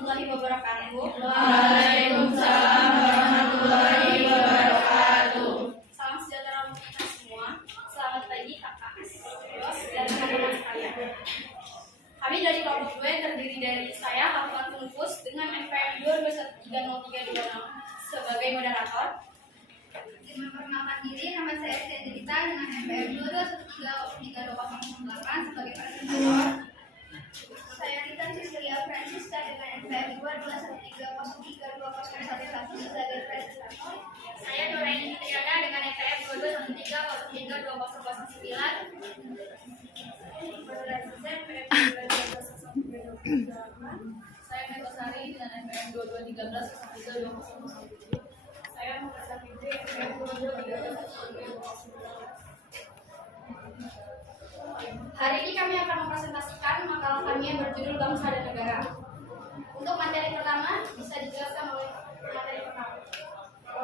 warahmatullahi wabarakatuh. Waalaikumsalam warahmatullahi wabarakatuh. Salam sejahtera untuk kita semua. Selamat pagi kakak, bos, dan teman-teman sekalian. Kami dari kelompok 2 yang terdiri dari saya, Hafilat Nufus, dengan NPM 2213036 sebagai moderator. Izin memperkenalkan diri, nama saya Estetika dengan NPM 2213038 sebagai presentator. Saya Rita Cecilia Francisca dengan NPM 22130320111 sebagai presentator. Saya Nuraini Triana dengan NPM 22130320111. Saya Metosari dengan NPM 2213 Saya Muhammad Fitri, NPM 2213. Hari ini kami akan mempresentasikan makalah kami yang berjudul Bangsa dan Negara. Untuk materi pertama, bisa dijelaskan oleh materi pertama.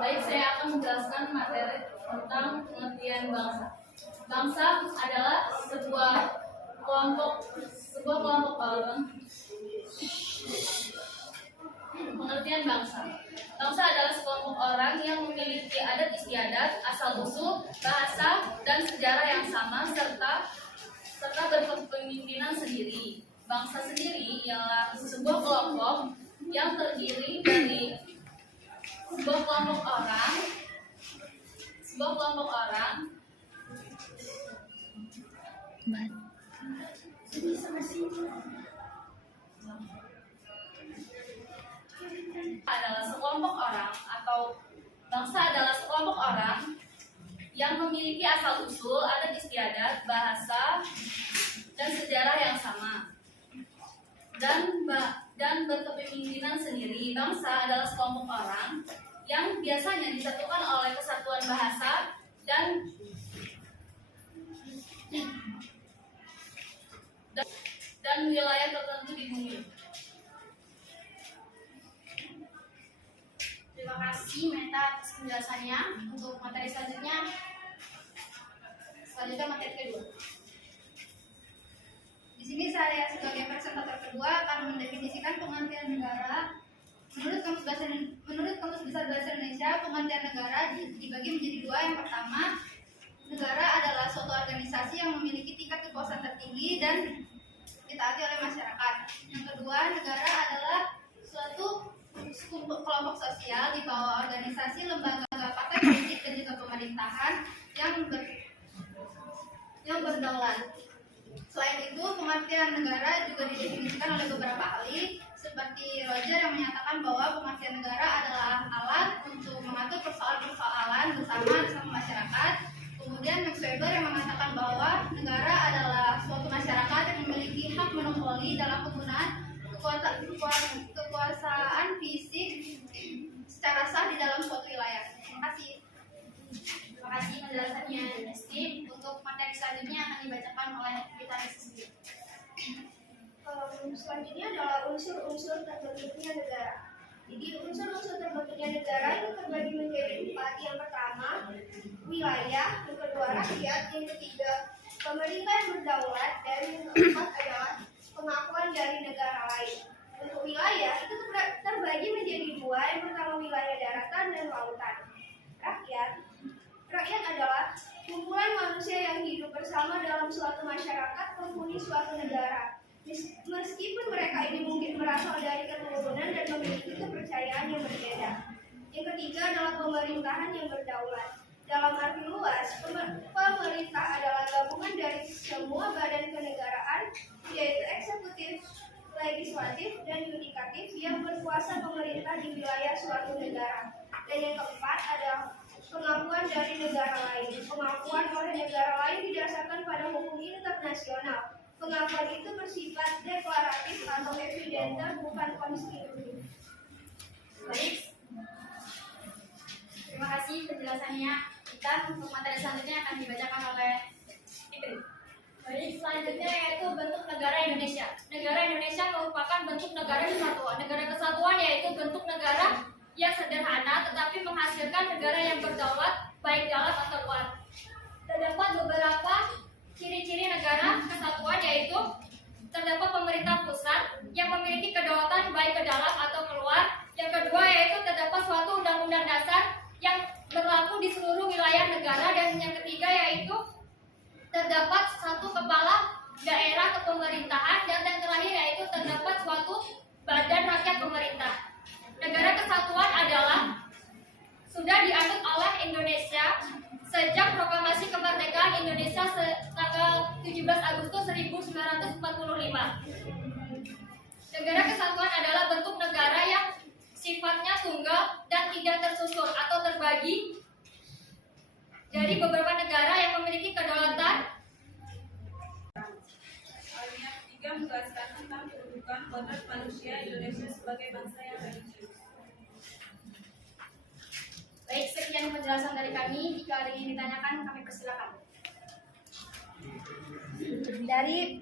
Baik, saya akan menjelaskan materi tentang pengertian bangsa. Bangsa adalah sebuah kelompok orang. Pengertian bangsa. Bangsa adalah sekelompok orang yang memiliki adat istiadat, asal-usul, bahasa, dan sejarah yang sama serta berkepemimpinan sendiri. Bangsa sendiri ialah sebuah kelompok yang terdiri dari sebuah kelompok orang adalah sekelompok orang atau bangsa adalah sekelompok orang yang memiliki asal-usul, adat istiadat, bahasa, dan sejarah yang sama dan berkepemimpinan sendiri. Bangsa adalah sekelompok orang yang biasanya disatukan oleh kesatuan bahasa dan wilayah tertentu di bumi. Terima kasih Meta atas penjelasannya. Untuk materi selanjutnya materi kedua. Di sini saya sebagai presentator kedua akan mendefinisikan pengertian negara. Menurut Kamus Besar Bahasa Indonesia, pengertian negara dibagi menjadi dua. Yang pertama, negara adalah suatu organisasi yang memiliki tingkat kekuasaan tertinggi dan ditaati oleh masyarakat. Yang kedua, negara adalah suatu kelompok sosial di bawah organisasi, lembaga, partai politik, dan juga pemerintahan yang berdaulat. Selain itu, pengertian negara juga didefinisikan oleh beberapa ahli, seperti Roger yang menyatakan bahwa pengertian negara adalah alat untuk mengatur persoalan-persoalan bersama masyarakat. Kemudian Max Weber yang mengatakan bahwa negara adalah suatu masyarakat yang memiliki hak monopoli dalam penggunaan kekuasaan fisik secara sah di dalam suatu wilayah. Terima kasih. Terima kasih penjelasannya Esti. Untuk materi selanjutnya akan dibacakan oleh kita sendiri. Selanjutnya adalah unsur-unsur terbentuknya negara. Jadi unsur-unsur terbentuknya negara itu terbagi menjadi 4. Yang pertama, wilayah. Yang kedua, rakyat. Yang ketiga, pemerintah yang berdaulat. Dan yang keempat adalah pengakuan dari negara lain. Untuk wilayah itu terbagi menjadi 2. Yang pertama, wilayah daratan dan lautan. Rakyat adalah kumpulan manusia yang hidup bersama dalam suatu masyarakat penghuni suatu negara. Meskipun mereka ini mungkin berasal dari keturunan dan memiliki kepercayaan yang berbeda. Yang ketiga adalah pemerintahan yang berdaulat. Dalam arti luas, pemerintah adalah gabungan dari semua badan kenegaraan, yaitu eksekutif, legislatif, dan yudikatif yang berkuasa pemerintah di wilayah suatu negara. Dan yang keempat adalah pengakuan dari negara lain. Pengakuan oleh negara lain didasarkan pada hukum internasional. Pengakuan itu bersifat deklaratif atau evidenter, bukan konstitusi. Baik. Terima kasih penjelasannya. Kita untuk materi selanjutnya akan dibacakan oleh Fitri. Baik, selanjutnya yaitu bentuk negara Indonesia. Negara Indonesia merupakan bentuk negara kesatuan. Negara kesatuan yaitu bentuk negara yang sederhana tetapi menghasilkan negara yang berdaulat baik dalam atau luar. Terdapat beberapa ciri-ciri negara kesatuan yaitu terdapat pemerintah pusat yang memiliki kedaulatan baik ke dalam atau keluar. Yang kedua yaitu terdapat suatu undang-undang dasar yang berlaku di seluruh wilayah negara. Dan yang ketiga yaitu terdapat satu kepala daerah kepemerintahan. Dan yang terakhir yaitu terdapat suatu badan rakyat pemerintah. Negara kesatuan adalah sudah dianut oleh Indonesia sejak proklamasi kemerdekaan Indonesia tanggal 17 Agustus 1945. Negara kesatuan adalah bentuk negara yang sifatnya tunggal dan tidak tersusun atau terbagi dari beberapa negara yang memiliki kedaulatan. Alinea 3 menjelaskan tentang kedudukan kodrat manusia Indonesia sebagai bangsa yang religius. Baik, sekian penjelasan dari kami. Jika ada yang ditanyakan, kami persilakan. Dari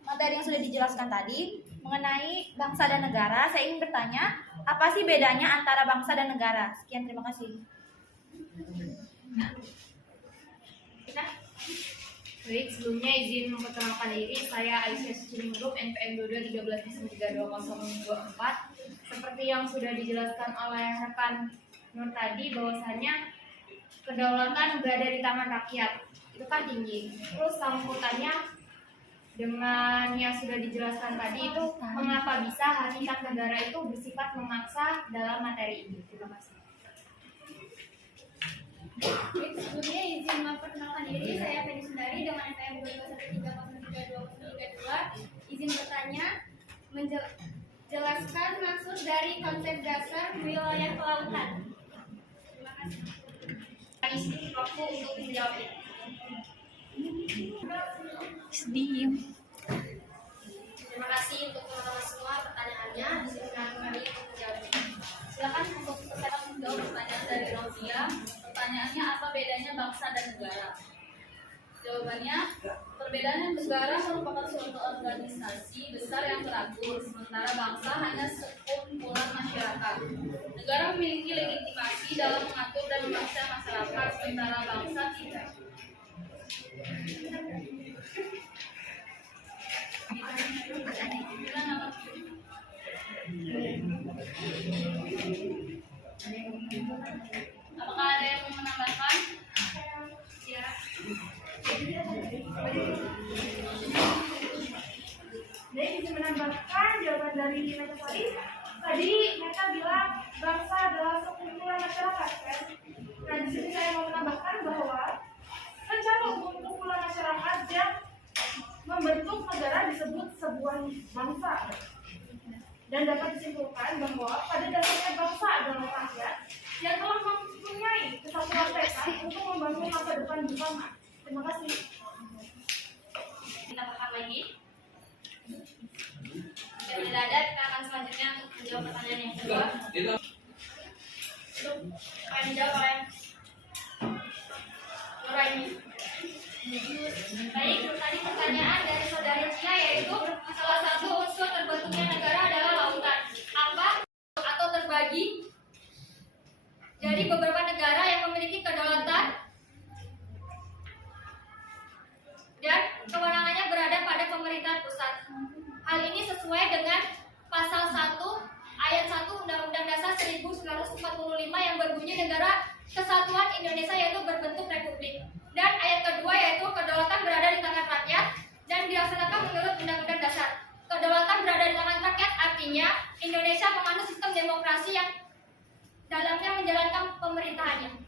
materi yang sudah dijelaskan tadi mengenai bangsa dan negara, saya ingin bertanya, apa sih bedanya antara bangsa dan negara? Sekian, terima kasih. Baik, sebelumnya izin memperkenalkan diri, saya Aisyah Suciningrup, NPM 2213-32024. Seperti yang sudah dijelaskan oleh rekan Nur tadi, bahwasanya kedaulatan berada di tangan rakyat, itu kan tinggi. Terus sangkutannya dengan yang sudah dijelaskan tadi itu, mengapa bisa hakikat negara itu bersifat memaksa dalam materi ini? Terima kasih. Sebelumnya izin memperkenalkan diri, saya Feni Sundari dengan NPM 213-32032. Izin bertanya, menjelaskan maksud dari konsep dasar wilayah kelautan. Terima kasih. Isi waktu untuk menjawab. Terima kasih untuk teman-teman semua pertanyaannya. Silakan kami untuk menjawab. Silakan untuk peserta menjawab pertanyaan dari Rosia. Pertanyaannya, apa bedanya bangsa dan negara? Jawabannya, perbedaan negara merupakan suatu organisasi besar yang teratur, sementara bangsa hanya sekumpulan masyarakat. Negara memiliki legitimasi dalam mengatur dan memaksa masyarakat, sementara bangsa tidak. Apakah ada yang mau menambahkan? Ya. Jadi bisa menambahkan jawaban dari mereka tadi mereka bilang bangsa adalah sekumpulan masyarakat kan? Nah di sini saya mau menambahkan bahwa rencana kumpulan masyarakat yang membentuk negara disebut sebuah bangsa. Dan dapat disimpulkan bahwa pada dasarnya bangsa adalah rakyat yang telah mempunyai kesatuan tekad untuk membangun masa depan bersama. Terima kasih. Kita bahas lagi. Jika tidak ada, kita akan selanjutnya untuk menjawab pertanyaan yang kedua. Akan dijawab oleh Nuraini. Baik, tadi pertanyaan dari saudara Cia yaitu salah satu unsur terbentuknya negara adalah lautan. Apa atau terbagi dari beberapa negara yang memiliki kedaulatan dan kewenangannya berada pada pemerintahan pusat. Hal ini sesuai dengan pasal 1 ayat 1 Undang-Undang Dasar 1945 yang berbunyi negara kesatuan Indonesia yaitu berbentuk republik. Dan ayat kedua yaitu kedaulatan berada di tangan rakyat dan dilaksanakan menurut Undang-Undang Dasar. Kedaulatan berada di tangan rakyat artinya Indonesia menganut sistem demokrasi yang dalamnya menjalankan pemerintahannya.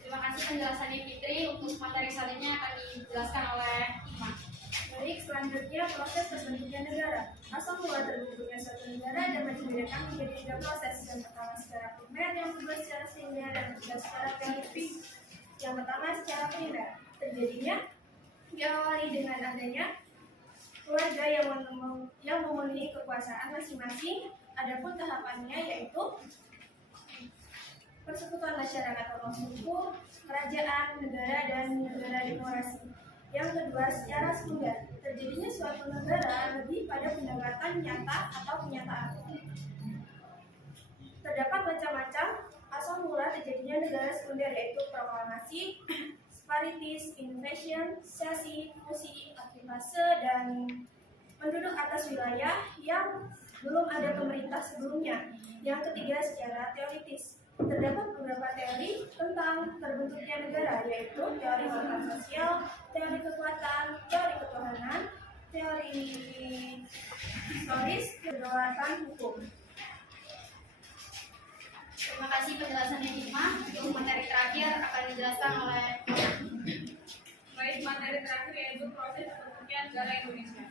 Terima kasih penjelasannya Fitri. Untuk materi selanjutnya akan dijelaskan oleh Ima. Baik, selanjutnya proses terbentuknya negara. Asal mula terbentuknya suatu negara dapat dibedakan menjadi 3 proses. Yang pertama secara primer, yang kedua secara sekunder, dan ketiga secara tertipi. Yang pertama secara primer, terjadinya diawali dengan adanya keluarga yang memenuhi kekuasaan masing-masing. Adapun tahapannya yaitu persekutuan masyarakat atau suku, kerajaan, negara, dan negara demokrasi. Yang kedua, secara sekunder, terjadinya suatu negara lebih pada pendekatan nyata atau kenyataan. Terdapat macam-macam asal mula terjadinya negara sekunder yaitu proklamasi, separatis, invasion, sesi, fusi, arbitrase, dan penduduk atas wilayah yang belum ada pemerintah sebelumnya. Yang ketiga, secara teoritis. Terdapat beberapa teori tentang terbentuknya negara, yaitu teori tentang sosial, teori kekuatan, teori ketuhanan, teori historis, kedaulatan hukum. Terima kasih penjelasannya Hikmah. Untuk materi terakhir akan dijelaskan oleh Baik, materi terakhir yaitu proses terbentuknya negara Indonesia.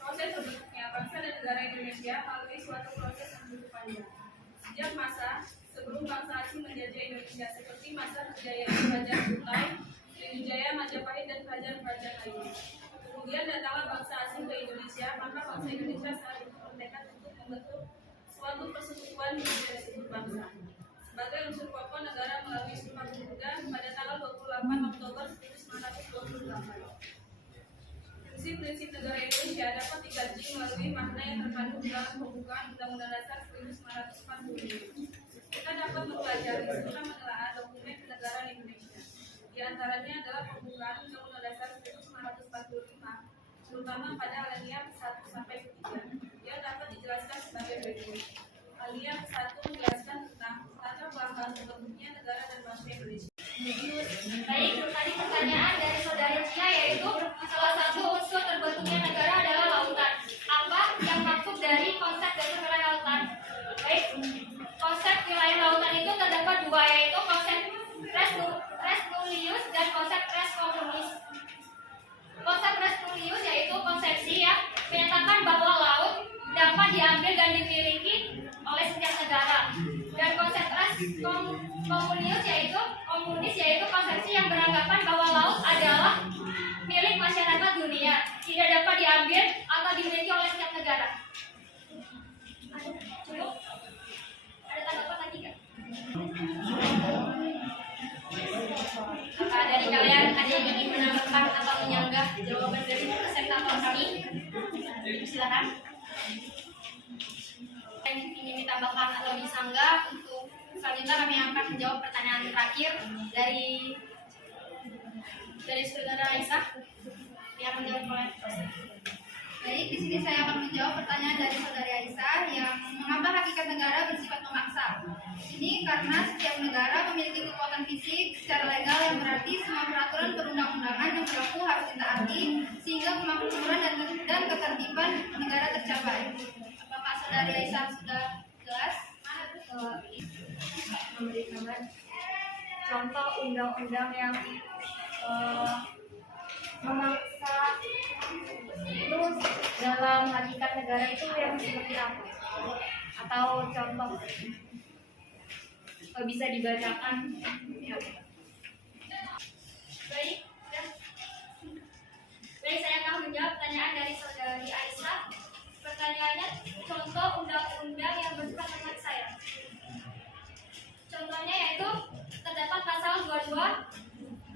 Proses terbentuknya bangsa dan negara Indonesia melalui suatu proses yang begitu panjang. Sejak masa sebelum bangsa asing menjajah Indonesia, seperti masa kejayaan Kerajaan Kutai, Sriwijaya, Majapahit, dan kerajaan-kerajaan lainnya. Kemudian datanglah bangsa asing ke Indonesia, maka bangsa Indonesia saat itu bertekad untuk membentuk suatu persekutuan yang disebut bangsa. Sebagai unsur pokok negara melalui Sumpah Pemuda pada tanggal 28 Oktober 1928. Prinsip-prinsip negara Indonesia dapat dikaji melalui makna yang terkandung dalam pembukaan Undang-Undang Dasar 1945. Kita dapat mempelajari serta menelaah dokumen kenegaraan Indonesia. Di antaranya adalah pembukaan Undang-Undang Dasar 1945, terutama pada alinea 1 sampai 3. Yang dapat dijelaskan sebagai berikut. Alinea 1 menjelaskan tentang tata belakang terbentuknya negara dan bangsa Indonesia. Baik, tadi pertanyaan dari saudara Cia yaitu salah satu unsur terbentuknya negara adalah lautan. Apa yang maksud dari konsep dasar wilayah lautan? Baik, konsep wilayah lautan itu terdapat dua, yaitu konsep res nullius dan konsep res communis. Konsep res nullius yaitu konsepsi yang menyatakan bahwa laut dapat diambil dan dimiliki oleh setiap negara. Dan konsep res komunis yaitu konsepsi yang beranggapan bahwa laut adalah milik masyarakat dunia, tidak dapat diambil atau dimiliki oleh setiap negara. Cukup? Ada tanggapan lagi nggak? Apakah dari kalian ada yang ingin menambahkan atau menyanggah jawaban dari presentator kami? Silakan. Yang ingin ditambahkan atau disanggah, untuk selanjutnya kami akan menjawab pertanyaan terakhir dari saudara Aisyah yang menjawab oleh Baik, di sini saya akan menjawab pertanyaan dari saudari Aisyah yang mengapa hakikat negara bersifat memaksa. Ini karena setiap negara memiliki kekuatan fisik secara legal yang berarti semua peraturan perundang-undangan yang berlaku harus ditaati sehingga kemakmuran dan ketertiban negara tercapai. Apakah saudari Aisyah sudah jelas? Memberikan contoh undang-undang yang memaksa itu dalam hakikat negara itu yang seperti apa? Atau contoh bisa dibacakan? Baik, saya akan menjawab pertanyaan dari saudari Aisyah. Pertanyaannya, contoh undang-undang yang bersifat memaksa ya. Contohnya yaitu terdapat pasal 22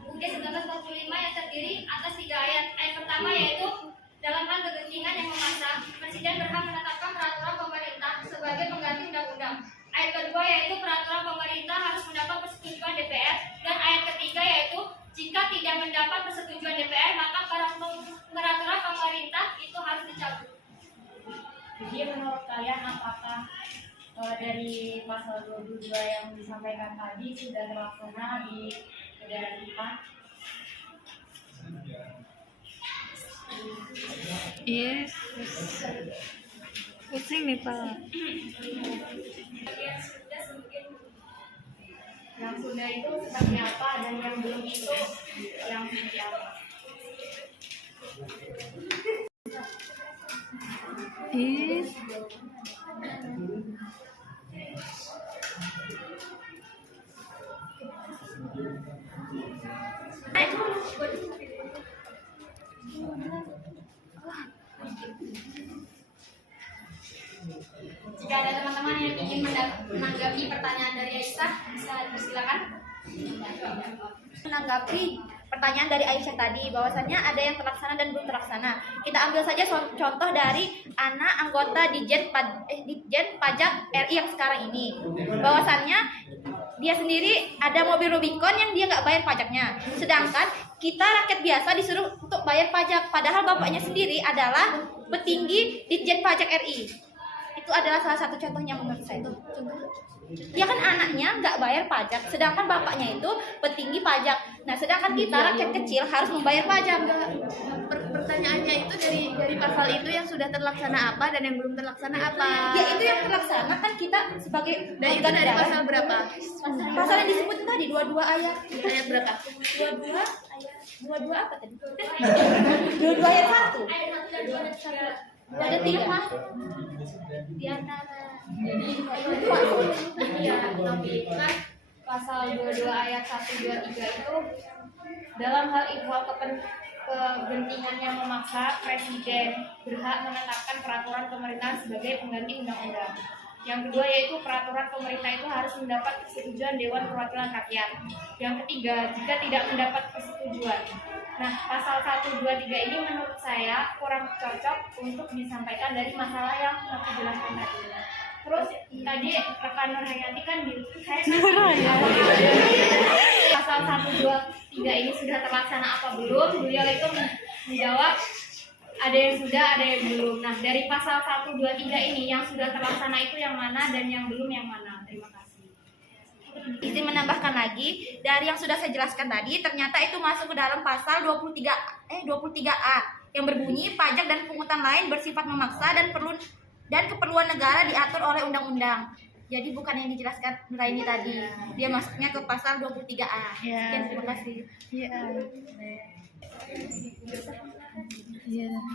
UUD 1945 yang terdiri atas 3 ayat. Ayat pertama yaitu dalam hal kegentingan yang memaksa, Presiden berhak menetapkan peraturan pemerintah sebagai pengganti undang-undang. Ayat kedua yaitu peraturan pemerintah harus mendapat persetujuan DPR, dan ayat ketiga yaitu jika tidak mendapat persetujuan DPR maka peraturan pemerintah itu harus dicabut. Jadi menurut kalian apakah dari pasal 22 yang disampaikan tadi sudah terlaksana di negara kita? Yes. Pusing nih Pak. Yang sudah itu seperti apa dan yang belum itu yang seperti apa? Yes. Jika ada teman-teman yang ingin menanggapi pertanyaan dari Aisyah, bisa dipersilakan. Menanggapi pertanyaan dari Aisyah tadi, bahwasannya ada yang terlaksana dan belum terlaksana. Kita ambil saja contoh dari anak anggota Ditjen Pajak RI yang sekarang ini. Bahwasannya dia sendiri ada mobil Rubicon yang dia nggak bayar pajaknya. Sedangkan kita rakyat biasa disuruh untuk bayar pajak. Padahal bapaknya sendiri adalah petinggi Ditjen Pajak RI. Itu adalah salah satu contohnya menurut saya itu. Dia kan anaknya nggak bayar pajak, sedangkan bapaknya itu petinggi pajak. Nah, sedangkan kita rakyat kecil harus membayar pajak. Pertanyaannya itu dari pasal itu yang sudah terlaksana apa dan yang belum terlaksana apa? Ya itu yang terlaksana kan kita sebagai Dan itu warga dari negara. pasal berapa? Pasal yang disebut tadi 22 ayat. Ayat berapa? 22 apa tadi? 22 ayat 1. Ada 3 di antara. Iya, tapi kan pasal 22 ayat 1, 2, 3 itu dalam hal ihwal kepentingan yang memaksa presiden berhak menetapkan peraturan pemerintah sebagai pengganti undang-undang. Yang kedua yaitu peraturan pemerintah itu harus mendapat persetujuan Dewan Perwakilan Rakyat. Yang ketiga, jika tidak mendapat persetujuan. Nah, pasal 1, 2, 3 ini menurut saya kurang cocok untuk disampaikan dari masalah yang aku jelaskan tadi. Terus tadi rekan Nur Hayati kan pasal 1, 2, 3 ini sudah terlaksana apa belum? Beliau itu menjawab ada yang sudah, ada yang belum. Nah, dari pasal 1, 2, 3 ini yang sudah terlaksana itu yang mana dan yang belum yang mana? Terima kasih. Izin menambahkan lagi, dari yang sudah saya jelaskan tadi, ternyata itu masuk ke dalam pasal 23A yang berbunyi pajak dan pungutan lain bersifat memaksa dan keperluan negara diatur oleh undang-undang. Jadi bukan yang dijelaskan Nuraini tadi. Dia masuknya ke pasal 23A. Sekian, terima kasih.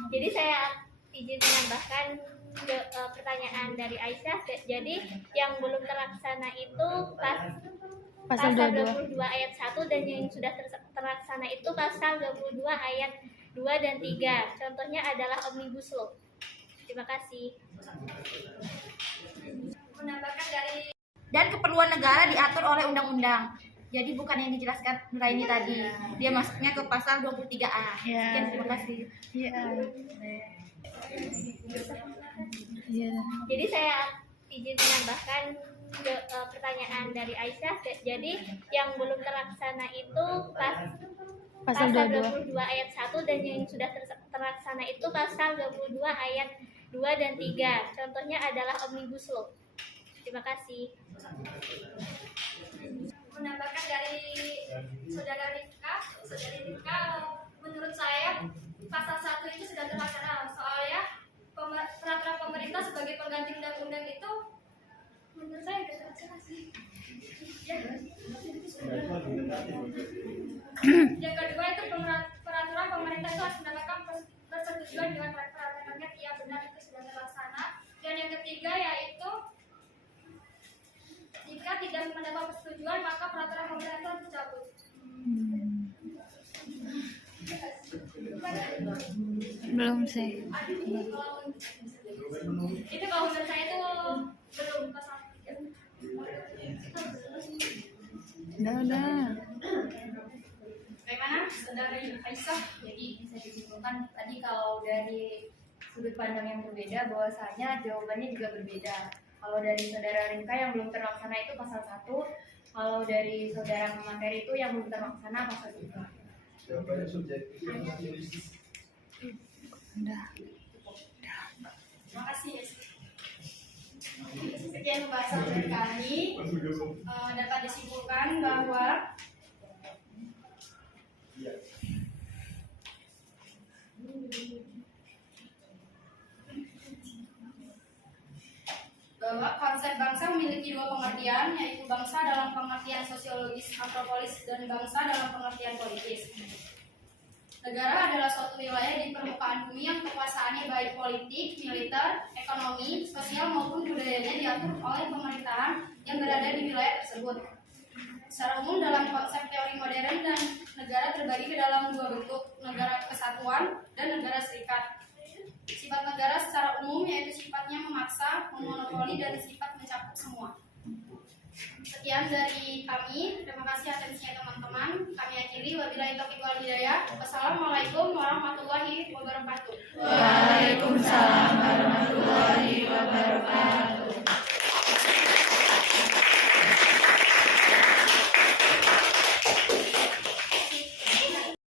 Jadi saya izin menambahkan pertanyaan dari Aisyah. Jadi yang belum terlaksana itu pasal 22 ayat 1 dan yang sudah terlaksana itu pasal 22 ayat 2 dan 3. Contohnya adalah Omnibus Law. Terima kasih. Menambahkan dari Dan keperluan negara diatur oleh undang-undang. Jadi bukan yang dijelaskan Nuraini tadi. Dia masuknya ke pasal 23A. Sekian, terima kasih. Jadi saya izin menambahkan pertanyaan dari Aisyah. Jadi yang belum terlaksana itu pasal 22 ayat 1 dan yang sudah terlaksana itu pasal 22 ayat 2 dan 3. Contohnya adalah Omnibus Law. Terima kasih. menambahkan dari saudari Rifka, menurut saya pasal 1 itu sudah terlaksana. Soalnya peraturan pemerintah sebagai pengganti undang-undang itu menurut saya sudah terlaksana sih. Ya. Yang kedua itu peraturan pemerintah itu harus mendapatkan persetujuan dengan peraturan rakyat. Iya benar, itu sudah terlaksana. Dan yang ketiga yaitu jika tidak mendapat persetujuan maka peraturan pemerintah harus dicabut. Belum sih. Itu kalau menurut saya itu belum pasal 3. Udah. Bagaimana saudara Aisyah? Jadi bisa disimpulkan tadi kalau dari sudut pandang yang berbeda bahwasanya jawabannya juga berbeda. Kalau dari saudara Rinka yang belum terlaksana itu pasal 1, kalau dari saudara pemateri itu yang belum terlaksana pasal 3. Jawabannya subjektif. Udah. Terima kasih. Sekian pembahasan dari kami. Dapat disimpulkan bahwa konsep bangsa memiliki dua pengertian, yaitu bangsa dalam pengertian sosiologis antropologis dan bangsa dalam pengertian politis. Negara adalah suatu wilayah di permukaan bumi yang kekuasaannya baik politik, militer, ekonomi, sosial maupun budayanya diatur oleh pemerintahan yang berada di wilayah tersebut. Secara umum dalam konsep teori modern dan negara terbagi ke dalam dua bentuk, negara kesatuan dan negara serikat. Sifat negara secara umum yaitu sifatnya memaksa, memonopoli, dan sifat mencakup semua. Sekian dari kami. Terima kasih atensinya teman-teman. Kami akhiri. Wabillahi taufiq wal hidayah. Wassalamualaikum warahmatullahi wabarakatuh. Waalaikumsalam.